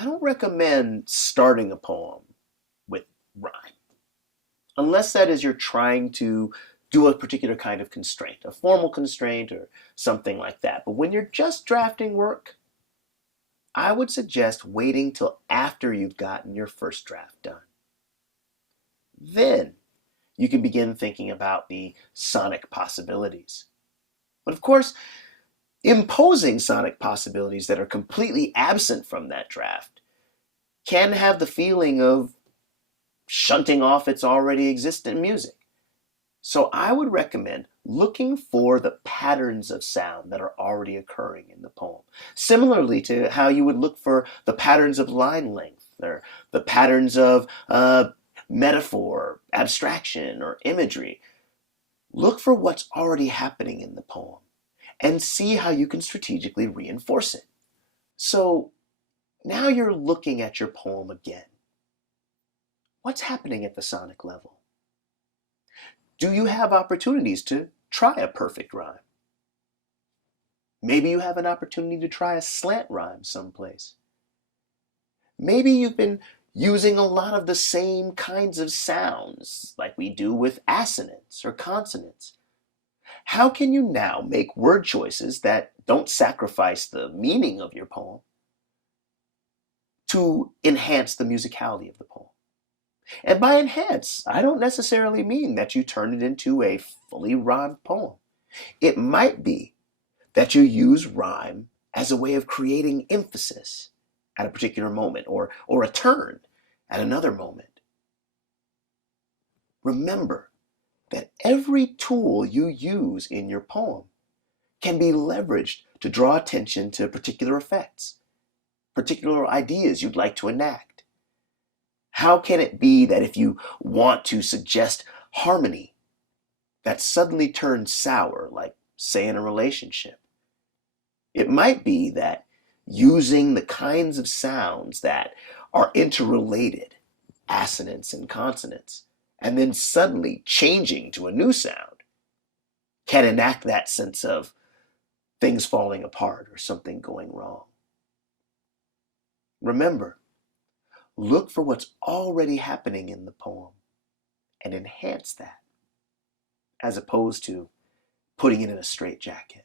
I don't recommend starting a poem with rhyme, unless that is you're trying to do a particular kind of constraint, a formal constraint or something like that. But when you're just drafting work, I would suggest waiting till after you've gotten your first draft done. Then you can begin thinking about the sonic possibilities. But of course, imposing sonic possibilities that are completely absent from that draft can have the feeling of shunting off its already existent music. So I would recommend looking for the patterns of sound that are already occurring in the poem. Similarly to how you would look for the patterns of line length or the patterns of metaphor, abstraction, or imagery. Look for what's already happening in the poem and see how you can strategically reinforce it. So now you're looking at your poem again. What's happening at the sonic level? Do you have opportunities to try a perfect rhyme? Maybe you have an opportunity to try a slant rhyme someplace. Maybe you've been using a lot of the same kinds of sounds like we do with assonance or consonants. How can you now make word choices that don't sacrifice the meaning of your poem to enhance the musicality of the poem? And by enhance, I don't necessarily mean that you turn it into a fully rhymed poem. It might be that you use rhyme as a way of creating emphasis at a particular moment or a turn at another moment. Remember that every tool you use in your poem can be leveraged to draw attention to particular effects, particular ideas you'd like to enact. How can it be that if you want to suggest harmony, that suddenly turns sour, like, say, in a relationship? It might be that using the kinds of sounds that are interrelated, assonance and consonants, and then suddenly changing to a new sound, can enact that sense of things falling apart or something going wrong. Remember, look for what's already happening in the poem and enhance that, as opposed to putting it in a straitjacket.